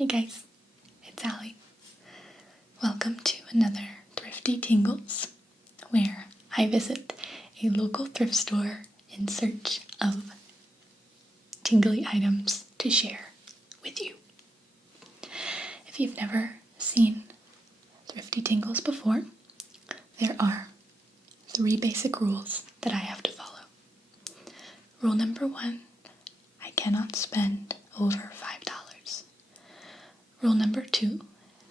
Hey guys, it's Allie. Welcome to another Thrifty Tingles, where I visit a local thrift store in search of tingly items to share with you. If you've never seen Thrifty Tingles before, there are 3 basic rules that I have to follow. Rule number 1, I cannot spend over $5. Rule number 2,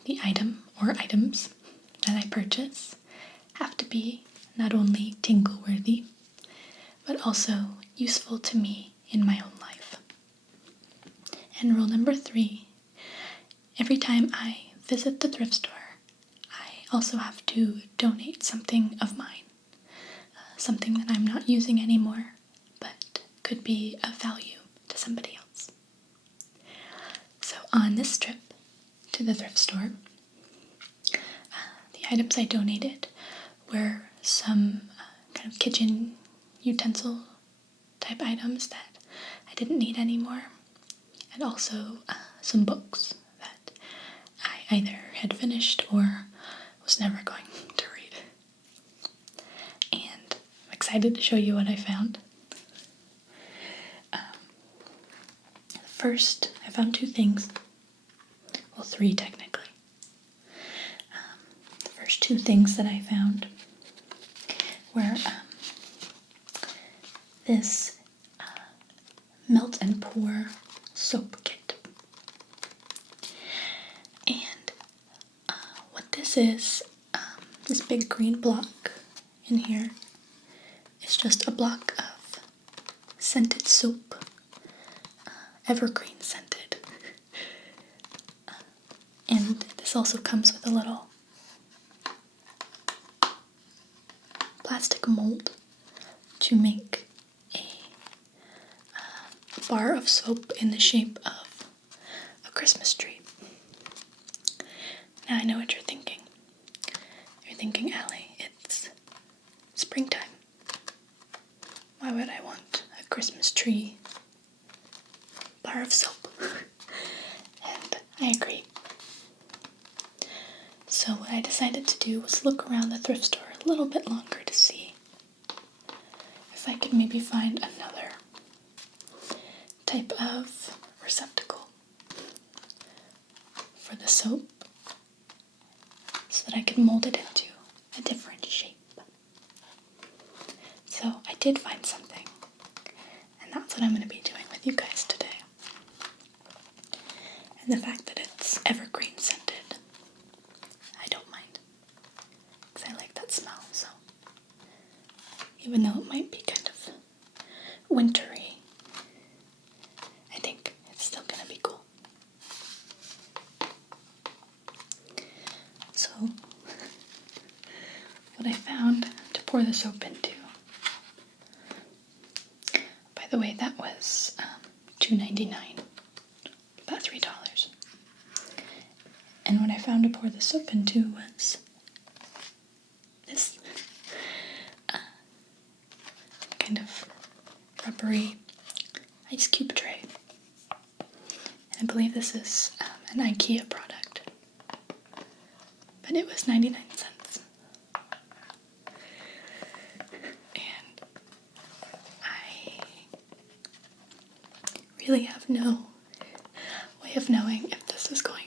the item or items that I purchase have to be not only tingle-worthy, but also useful to me in my own life. And rule number 3, every time I visit the thrift store, I also have to donate something of mine, something that I'm not using anymore, but could be of value to somebody else. So on this trip to the thrift store, the items I donated were some kind of kitchen utensil type items that I didn't need anymore, and also some books that I either had finished or was never going to read. And I'm excited to show you what I found. First, I found 2 things. Well, 3 technically. The first 2 things that I found were this melt and pour soap kit. And what this is, this big green block in here is just a block of scented soap, evergreen scented. And this also comes with a little plastic mold to make a bar of soap in the shape of a Christmas tree. Now I know what you're thinking. You're thinking, Allie, it's springtime. Why would I want a Christmas tree bar of soap? And I agree. So what I decided to do was look around the thrift store a little bit longer to see if I could maybe find another type of receptacle for the soap so that I could mold it into a different shape. So I did find something, and that's what I'm going to be doing with you guys today. And the fact that it's evergreen scented, I don't mind, because I like that smell. So even though it might be kind of wintry, I think it's still going to be cool. So what I found to pour the soap into, by the way, that was $2.99, about $3. And what I found to pour the soap into was this kind of rubbery ice cube tray. And I believe this is an IKEA product, but it was 99 cents. And I really have no way of knowing if this is going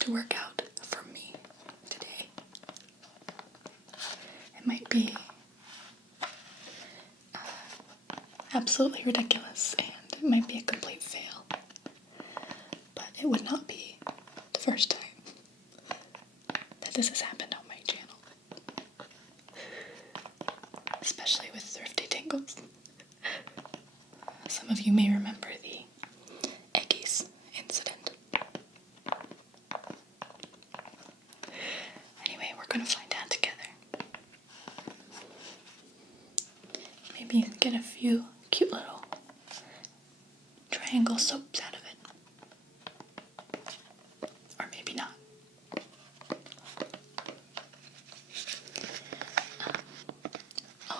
to work out for me today. It might be absolutely ridiculous, and it might be a complete fail, but it would not be the first time that this has happened on my channel, especially with Thrifty Tingles. Some of you may remember the Eggies incident. Anyway, we're going to find out together. Maybe get a few cute little triangle soaps out of it. Or maybe not.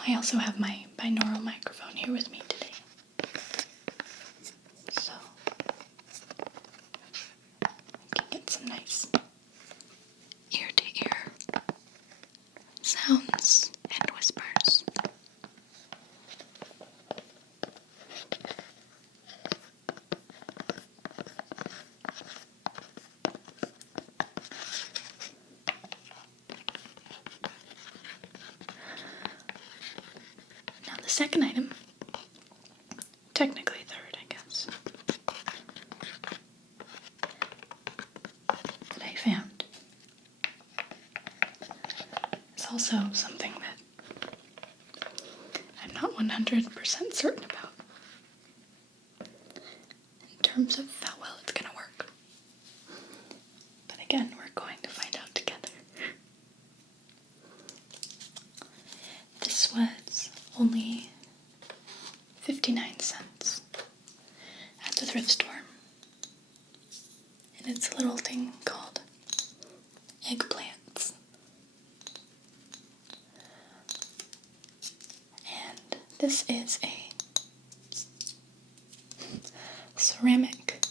I also have my binaural microphone here with me today. So second item, technically third, I guess, that I found is also something that I'm not 100% certain about in terms of how well it's going to work. But again, we're going to find out together. This was only 59 cents at the thrift store. And it's a little thing called eggplants. And this is a ceramic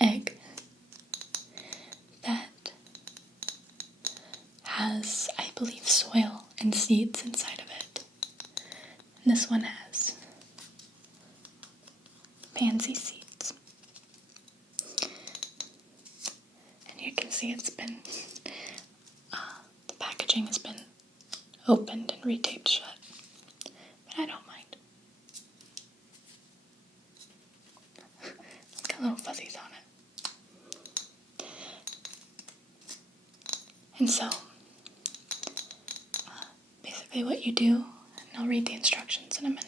egg that has, I believe, soil and seeds inside of it. And this one has pansy seeds. And you can see it's been, the packaging has been opened and retaped shut. But I don't mind. It's got little fuzzies on it. And so, basically what you do, and I'll read the instructions in a minute,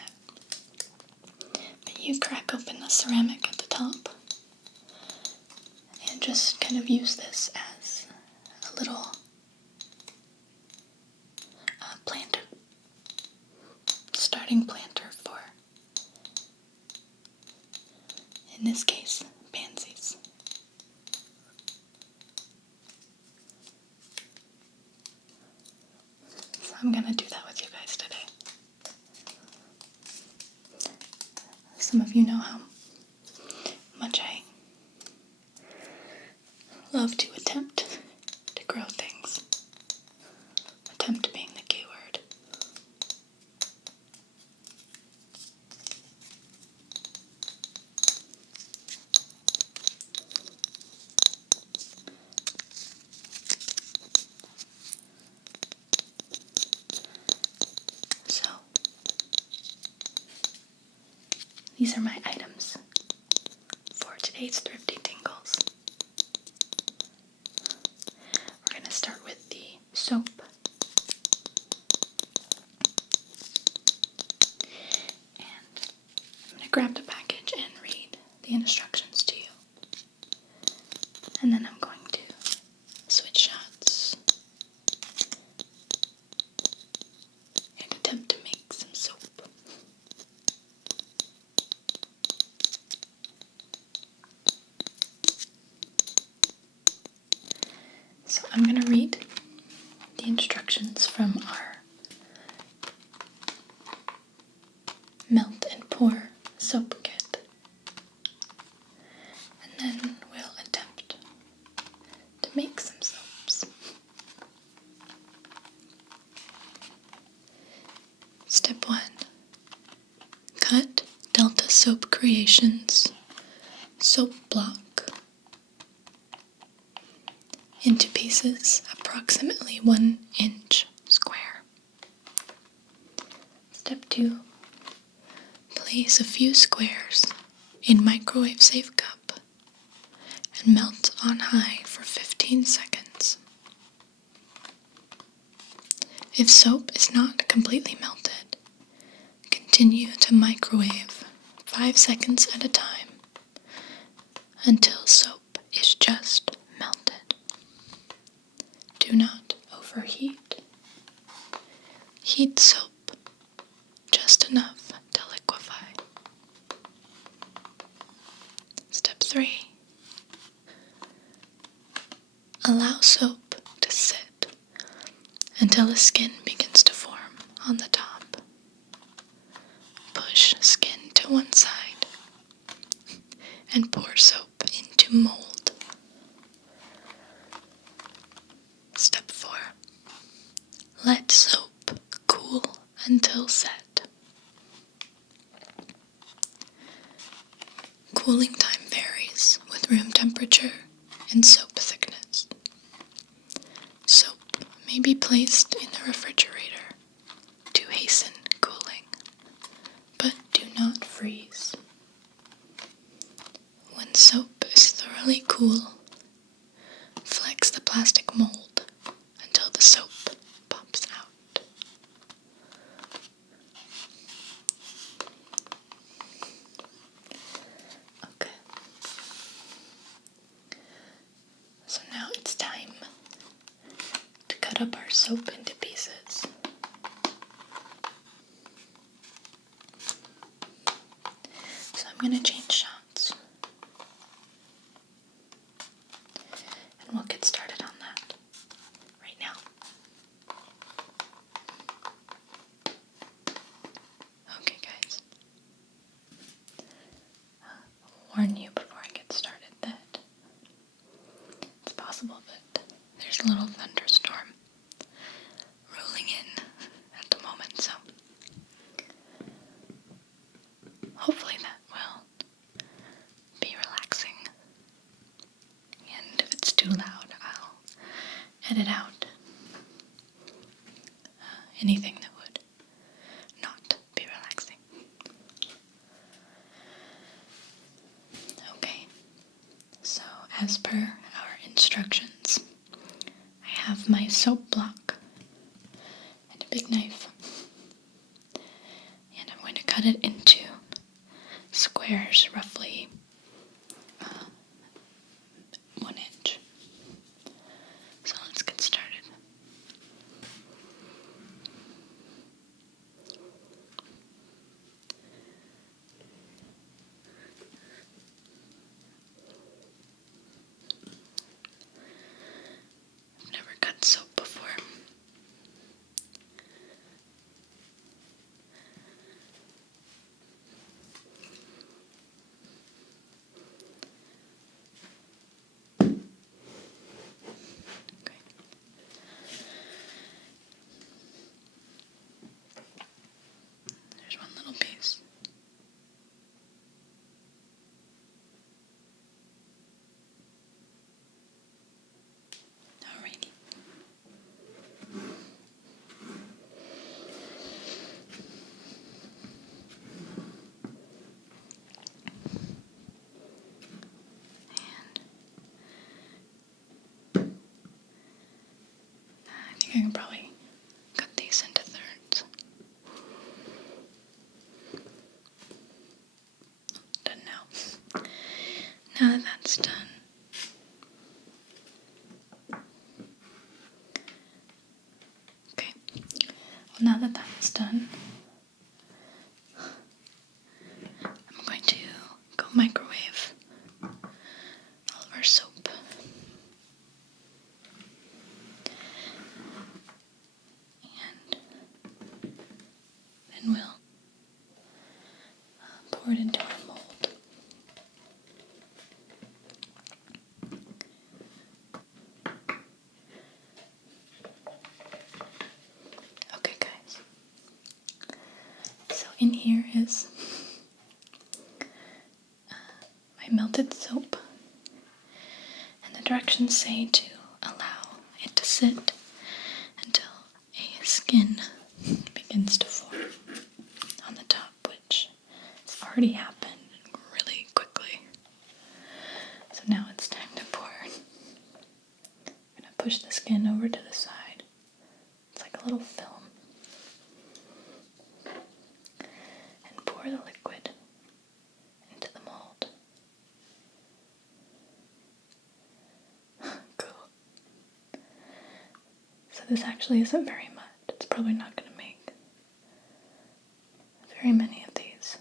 but you crack open the ceramic at the top and just kind of use this as a little planter, starting planter for, in this case, pansies. So I'm going to do that with you guys today. Some of you know how much I love to attempt to grow things. Attempt being the key word. So, these are my items for today's Thrifty Tingles. We're going to start with the soap. And I'm going to grab the package and read the instructions to you. And then I'm going to switch shots and attempt to make some soap. So I'm going to read the instructions from our melt and pour soap kit. And then we'll attempt to make some soaps. Step 1. Cut Delta Soap Creations soap block into pieces approximately 1 inch square. Step 2. Place a few squares in microwave safe cup and melt on high for 15 seconds. If soap is not completely melted, continue to microwave 5 seconds at a time until soap is just melted. Do not overheat. Heat soap just enough to liquefy. Step 3. Allow soap to sit until the skin begins to form on the top. Push skin to one side and pour soap into mold. Step 4. Let soap cool until set. Cooling time varies with room temperature and soap thickness. Soap may be placed in the really cool. Flex the plastic mold until the soap pops out. Okay. So now it's time to cut up our soap into pieces. So I'm going to change shots. And we'll get started on that right now. Okay, guys. I'll warn you before I get started that it's possible that there's a little thunderstorm rolling in at the moment, so hopefully that will be relaxing. And if it's too loud, I'll edit out anything that would not be relaxing. Okay, so as per our instructions, I have my soap block and a big knife, and I'm going to cut it into squares roughly 1 inch. So let's get started. I've never cut soap before. Okay. There's one little piece. Alrighty. I think I can probably cut these into thirds. Done now. Now that that's done, okay. Well, now that that's done, I'm going to go microwave all of our soap. And then we'll pour it into our mold. Okay, guys. So in here is my melted soap. And the directions say to allow it to sit until a skin begins to form on the top, which has already happened really quickly. So now it's time to pour. I'm going to push the skin over to the side. It's like a little film. And pour the liquid into the mold. Cool. So this actually isn't very much. It's probably not going to make very many of these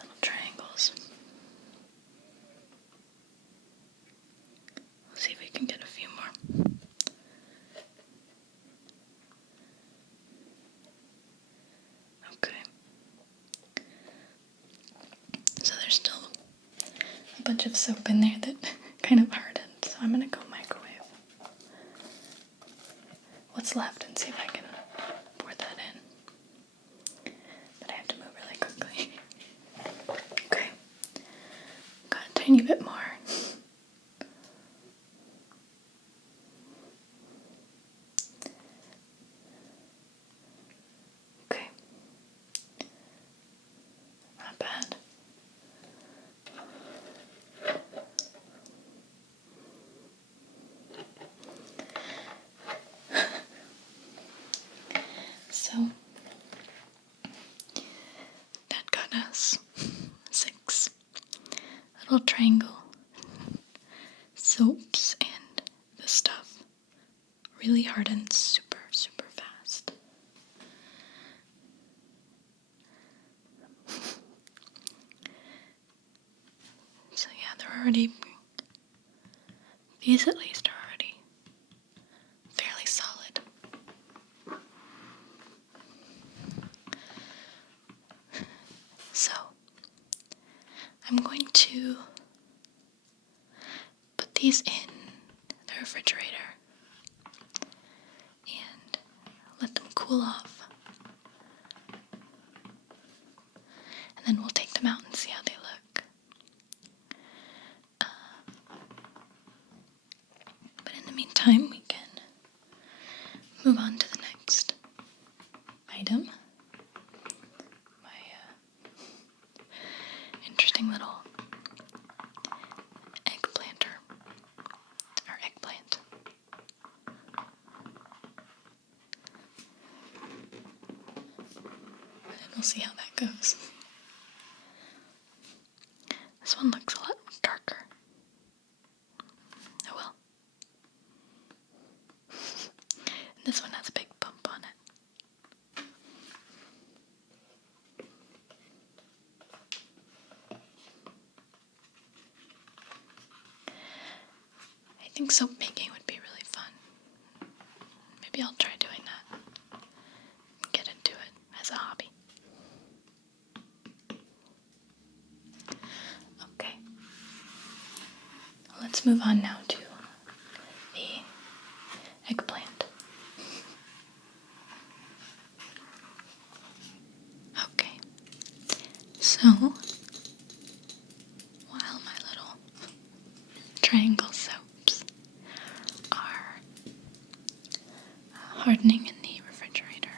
little triangles. We'll see if we can get a few more. Okay. So there's still a bunch of soap in there that kind of hardened, so I'm gonna go microwave what's left and see if I can pour that in. But I have to move really quickly. Okay. Got a tiny bit more. Okay. Not bad. little triangle soaps and the stuff really hardens super, super fast. So yeah, these at least are already fairly solid. So I'm going to put these in the refrigerator and let them cool off. And then we'll take them out and see how they look. But in the meantime, we can move on to the next item. My interesting little eggplant. And we'll see how that goes. This one looks a lot darker. Oh well. This one has a big bump on it. I think soap making would be really fun. Maybe I'll try doing that. Get into it as a hobby. Okay. Let's move on now to the eggplant. Okay. So, while my little triangle soaps are hardening in the refrigerator,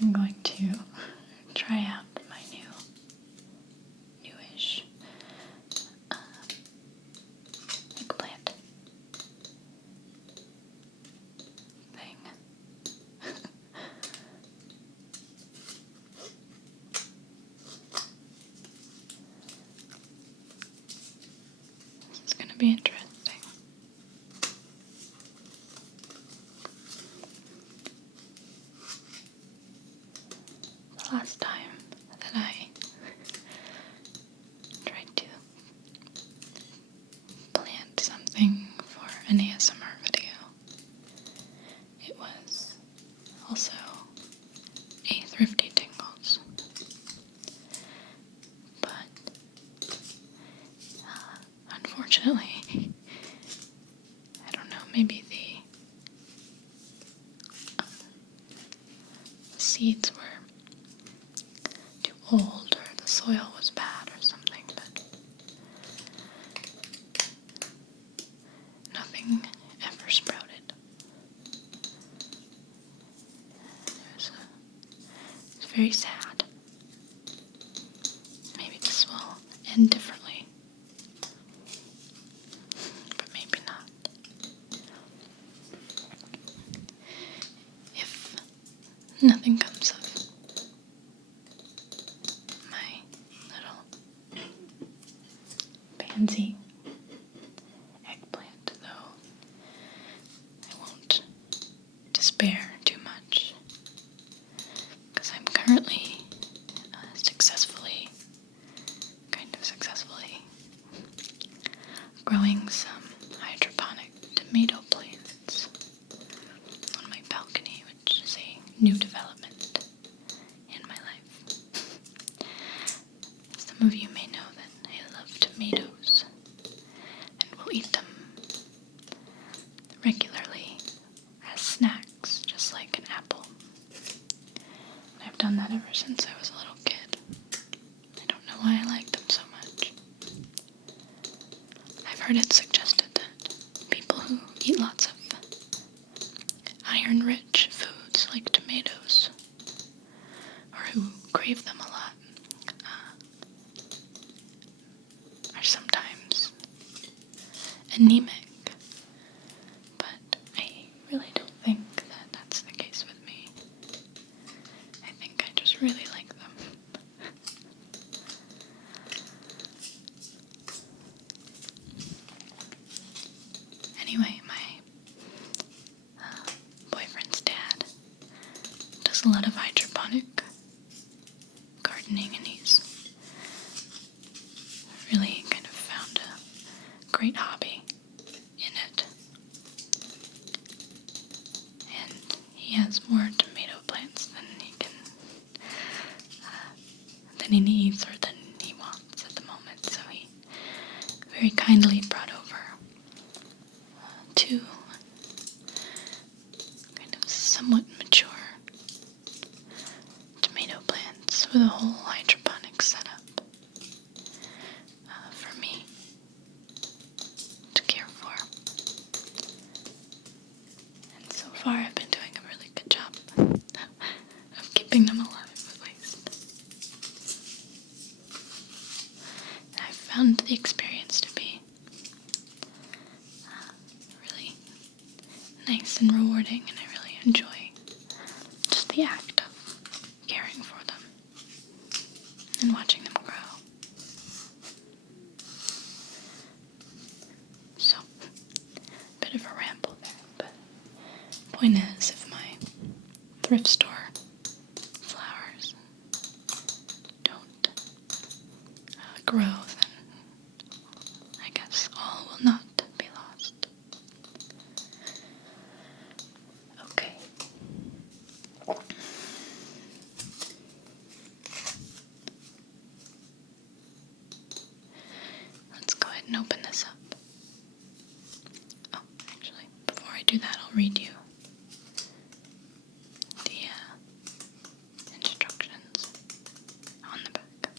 I'm going to try out my newish eggplant thing. It's going to be interesting. The last time that I tried to plant something for an ASMR video, it was also a Thrifty Tingles. But unfortunately, I don't know, maybe the seeds were too old or the soil was bad or something, but nothing ever sprouted. It's very sad. Maybe this will end differently, but maybe not. If nothing comes of my little pansy eggplant, though, I won't despair too much, because I'm currently successfully growing some hydroponic tomato plants on my balcony, which is a new development in my life. Some of you may know that I love tomatoes and will eat them regularly as snacks, just like an apple. And I've done that ever since I was a little kid. I don't know why I like them so much. I've heard it suggested that people who eat lots of iron-rich foods like tomatoes, or who crave them a lot, are sometimes anemic. But I really don't think that that's the case with me. I think I just really like them. does a lot of hydroponic gardening, and he's really kind of found a great hobby in it. And he has more tomato plants than he needs or than he wants at the moment. So he very kindly brought over two kind of somewhat mature tomato plants with a whole hydroponic setup for me to care for. And so far I've been doing a really good job of keeping them alive at least. And I've found the experience to be really nice and rewarding, and I really enjoy just the act of caring for them and watching them grow. So, bit of a ramble there, but point is, if my thrift store flowers don't grow, then I guess all will not be lost. Okay. Let's go ahead and open this up. Oh, actually, before I do that, I'll read you the instructions on the back.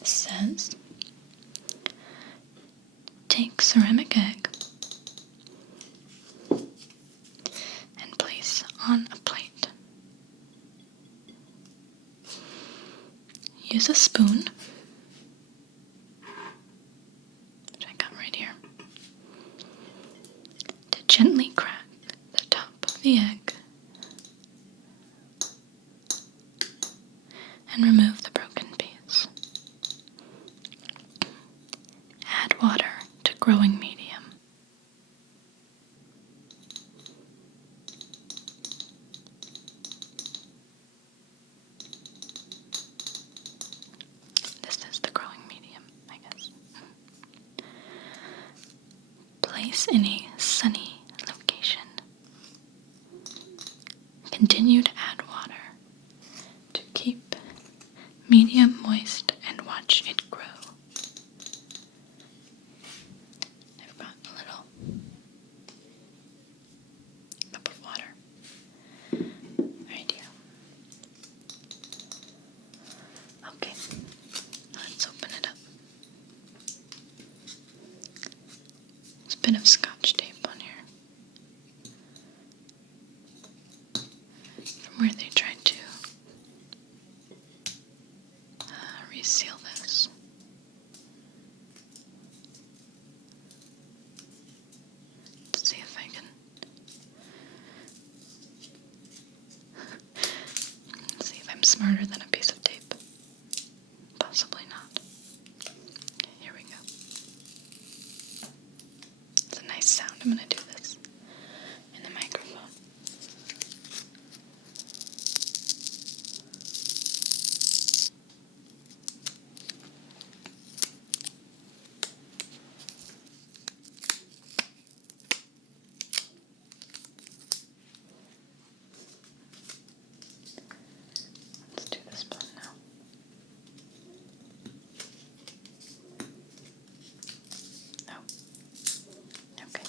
It says, take ceramic egg and place on a plate. Use a spoon, which I got right here, to gently crack the top of the egg and remove the broken piece. Add water to growing medium. This is the growing medium, I guess. Place in a sunny location. Continue to add water to keep medium moist and watch it grow. I've got a little cup of water right here. Okay, let's open it up. There's a bit of scotch tape on here from where they tried to reseal this. Let's see if I can see if I'm smarter than a piece of tape. Possibly not. Okay, here we go. It's a nice sound. I'm going to do this in the microphone. Let's do this one now. No. Okay.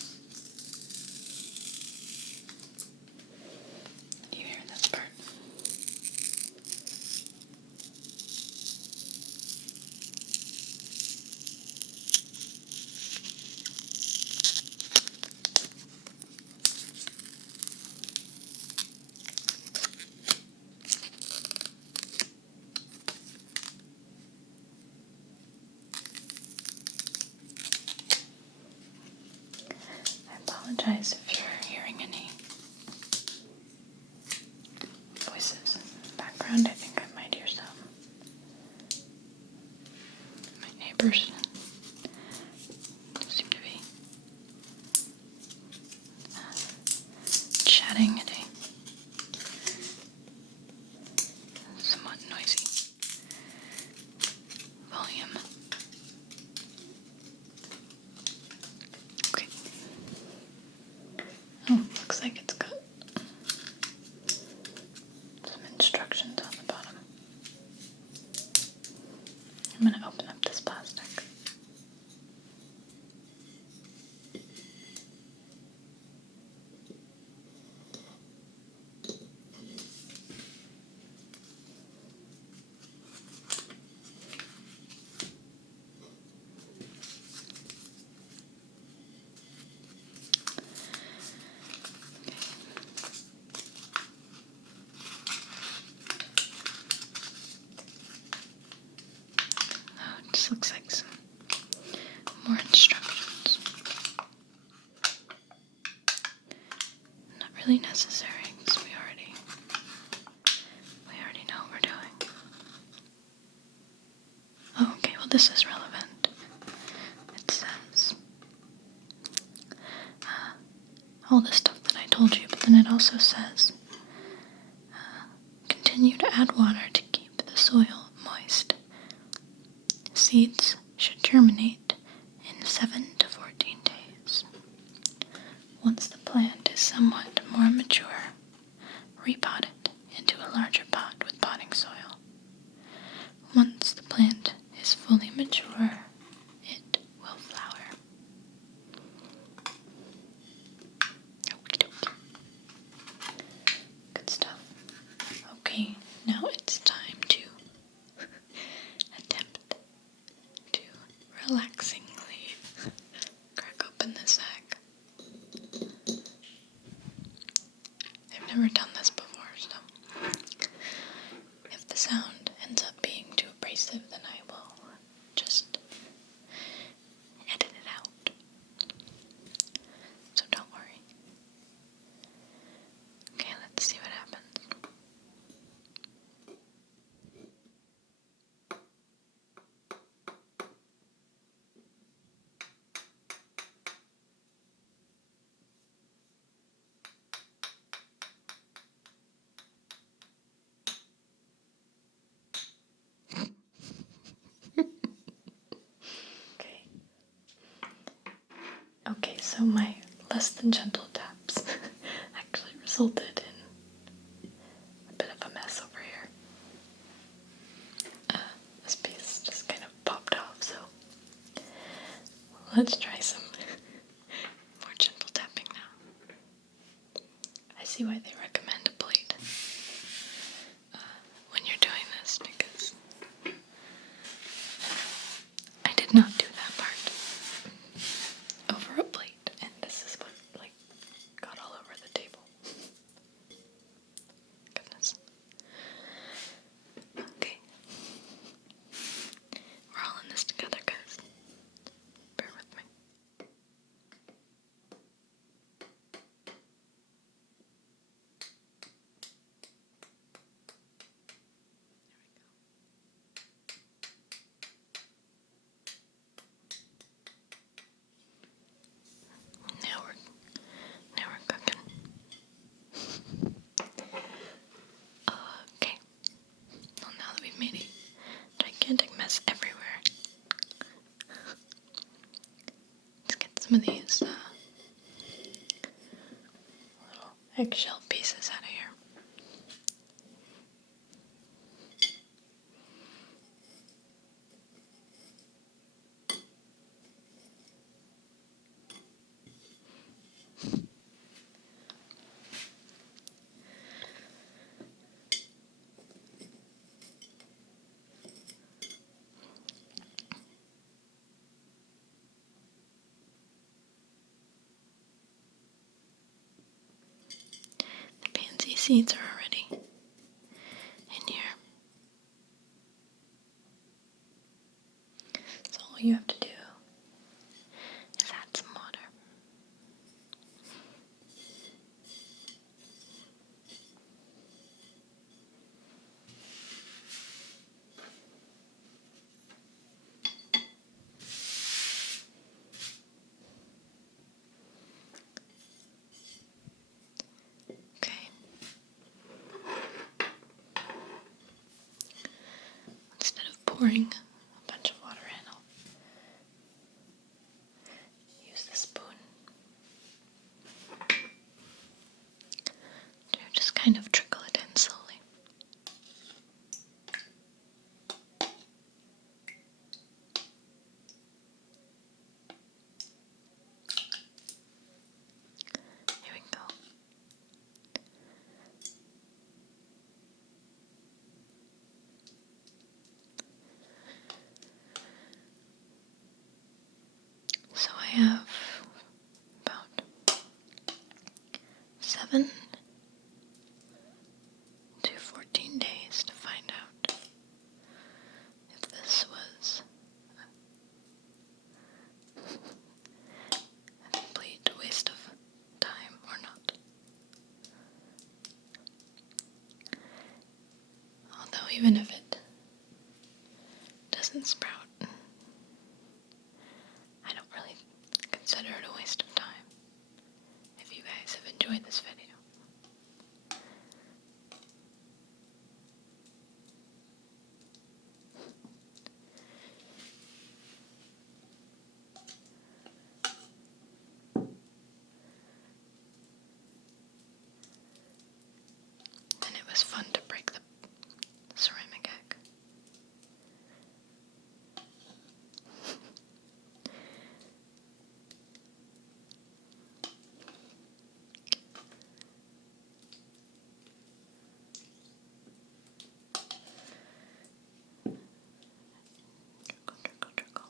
Do you hear this part? I apologize if you're hearing any voices in the background. I think I might hear some. My neighbors seem to be chatting at a I'm going to open up this plastic. This looks like some more instructions. Not really necessary because we already know what we're doing. Oh, okay, well this is relevant. It says all the stuff that I told you, but then it also says continue to add water to keep the soil moist. Seeds should germinate in 7 to 14 days. Once the plant is somewhat more mature, repot it into a larger pot with potting soil. Once the plant is fully mature, it will flower. Okie dokie. Good stuff. Okay, now it's time to attempt to relaxingly crack open this egg. I've never done this before, so if the sound ends up being too abrasive, then I will just edit it out. So don't worry. Okay, let's see what happens. Okay, so my less than gentle taps actually resulted in a bit of a mess over here. This piece just kind of popped off, so let's try some more gentle tapping now. I see why they recommend a plate when you're doing this, because I did not do that part over a plate, and this is what got all over the table. Goodness. Okay. We're all in this together, guys. Bear with me. Now we're cooking. Okay. Well, now that we've made a gigantic mess everywhere, let's get some of these little eggshell pieces out of here. The pansy seeds are already in here. So all you have to do is add some water. Okay. Instead of pouring a bunch of water in, I'll use the spoon to just kind of trickle it in slowly. 7 to 14 days to find out if this was a complete waste of time or not. Although even if it doesn't sprout, I don't really consider it a waste of time if you guys have enjoyed this video. And it was fun to break the ceramic egg. Trickle, trickle, trickle.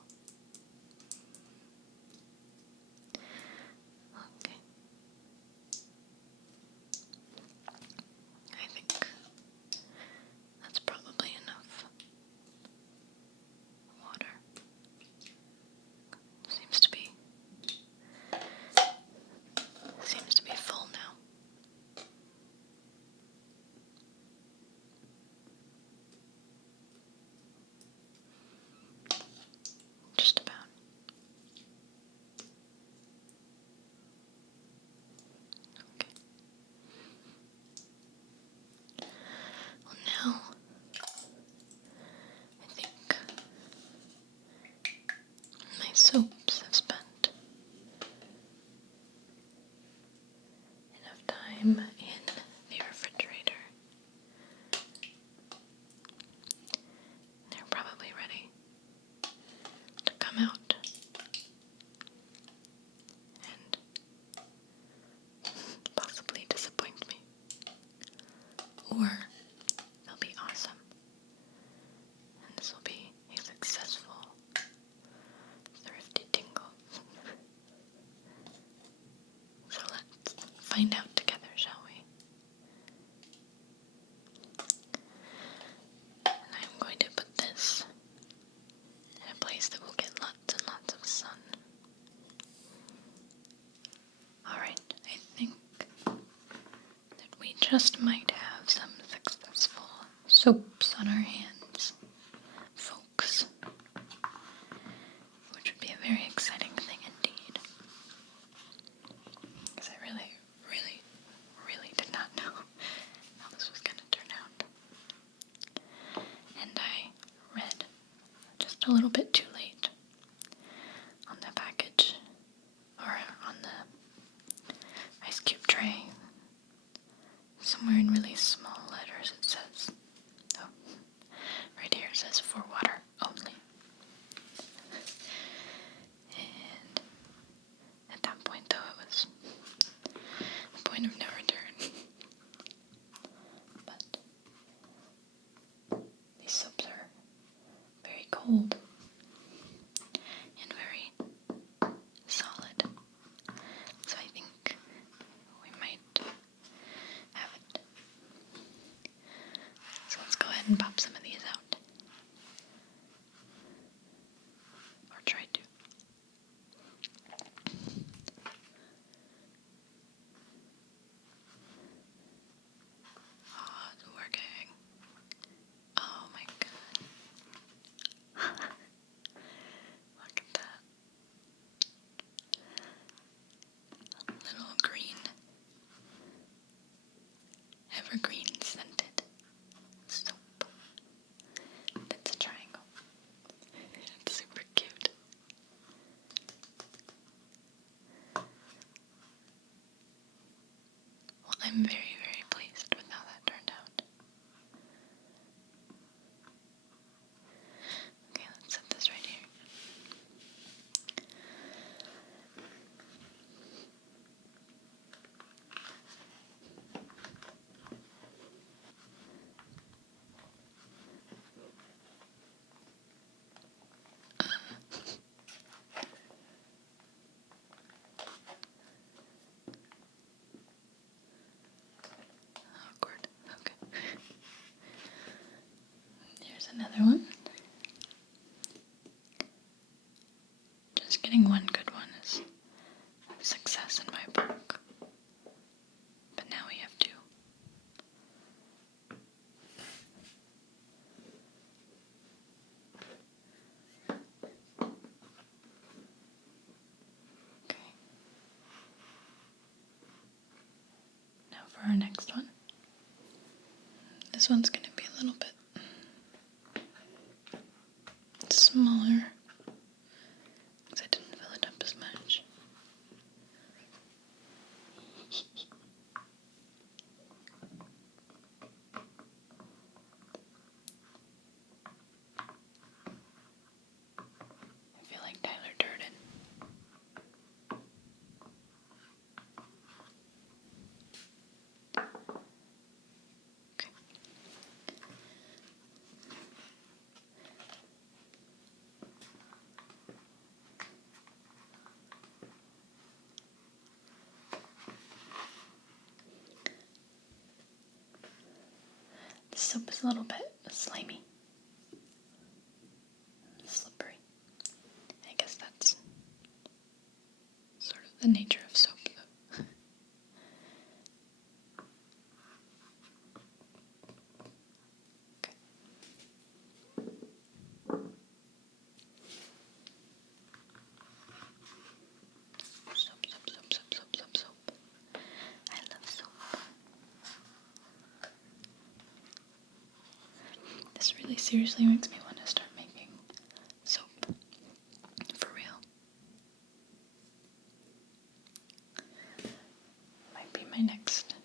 Okay. I think that's probably enough water. Seems to be full now. Just about. Okay. Well, now I think my soaps have spent enough time in the refrigerator. They're probably ready to come out and possibly disappoint me. Or they'll be awesome. And this will be a successful Thrifty Tingles. So let's find out together, shall we? And I'm going to put this in a place that will get lots and lots of sun. Alright, I think that we just might have some successful soaps on our hands, folks. Which would be a very exciting thing indeed. Because I really, really, really did not know how this was going to turn out. And I read just a little bit too late on the package, or on the ice cube tray. Somewhere in really small letters it says, oh, right here it says for water only. And at that point though it was the point of no return. But these soaps are very cold and very solid. So I think we might have it. So let's go ahead and pop some of these out. Or try to. Oh, it's working. Oh my god. Another one. Just getting one good one is a success in my book. But now we have two. Okay. Now for our next one. This one's going to be a little bit smaller because I didn't fill it up as much. I feel like Tyler Durden. Okay. The soap is a little bit slimy, slippery. I guess that's sort of the nature of soap, though. Okay. Soap, soap, soap, soap, soap, soap, soap. I love soap. This really seriously makes me want to start making soap. For real. Might be my next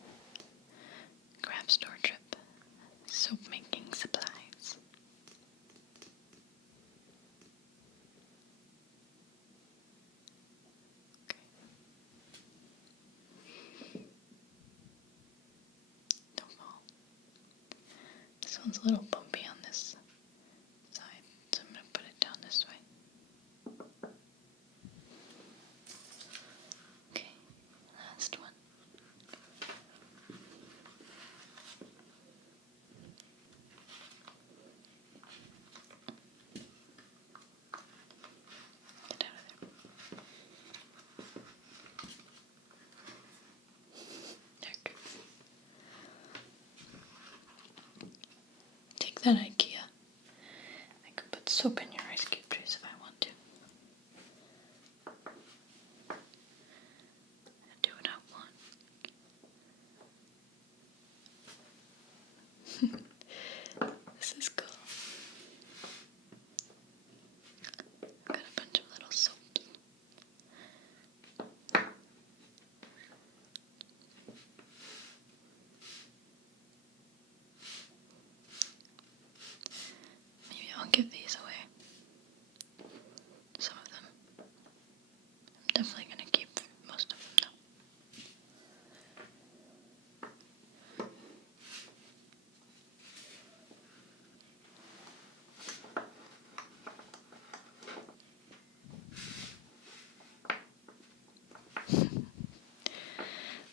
craft store trip. Soap making supplies. Okay. Don't fall. This one's a little bumpy on this side, so I'm going to put it down this way. Okay, last one. Get out of there. There. Take that, IKEA. I could put soap in your ice cube trays if I want to. Do what I want. This is cool. Got a bunch of little soaps. Maybe I'll give these away. Some of them. I'm definitely going to keep most of them though.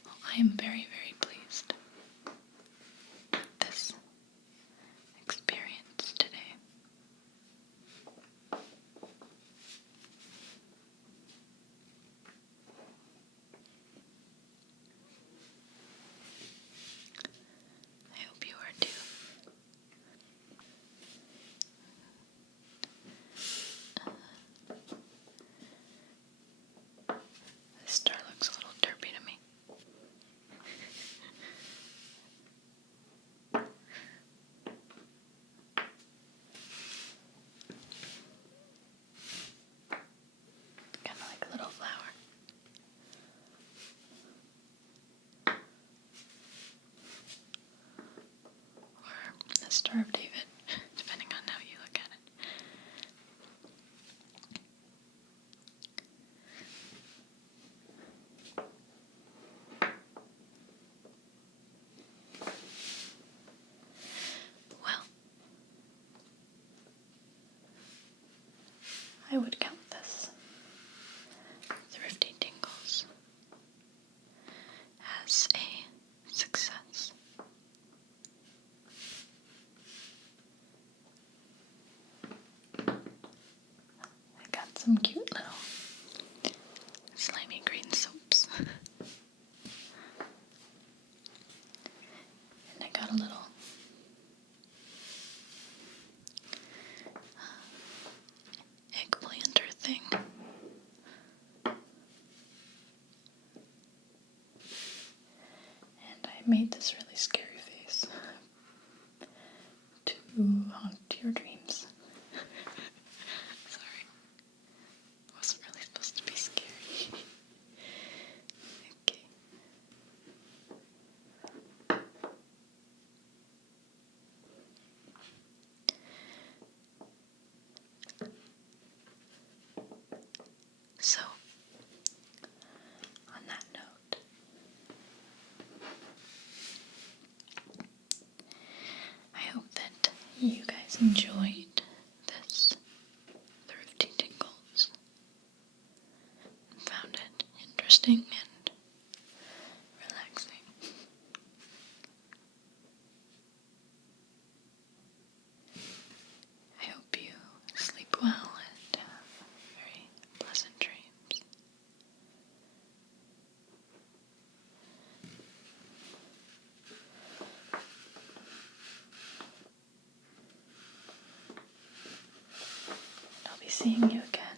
Well, I am very, very pleased with this experience today. I hope you are too. This star looks a little derpy to me. some cute little slimy green soaps. And I got a little eggplanter thing. And I made this really scary face to haunt your dreams. Sorry. It wasn't really supposed to be scary. Okay. So, on that note, I hope that you guys enjoyed this Thrifty Tingles and found it interesting and relaxing. I hope you sleep well and have very pleasant dreams. I'll be seeing you again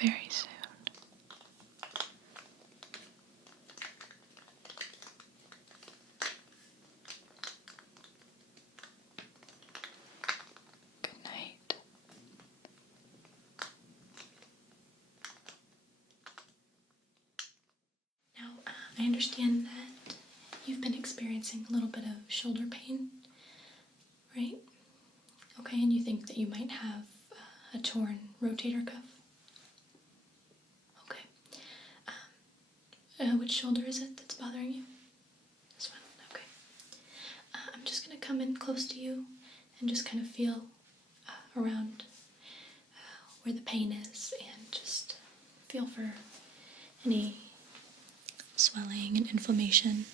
very soon. Good night. Now, I understand that you've been experiencing a little bit of shoulder pain, right? Okay, and you think that you might have a torn rotator cuff? Okay. Which shoulder is it that's bothering you? This one? Okay. I'm just going to come in close to you and just kind of feel around where the pain is and just feel for any swelling and inflammation.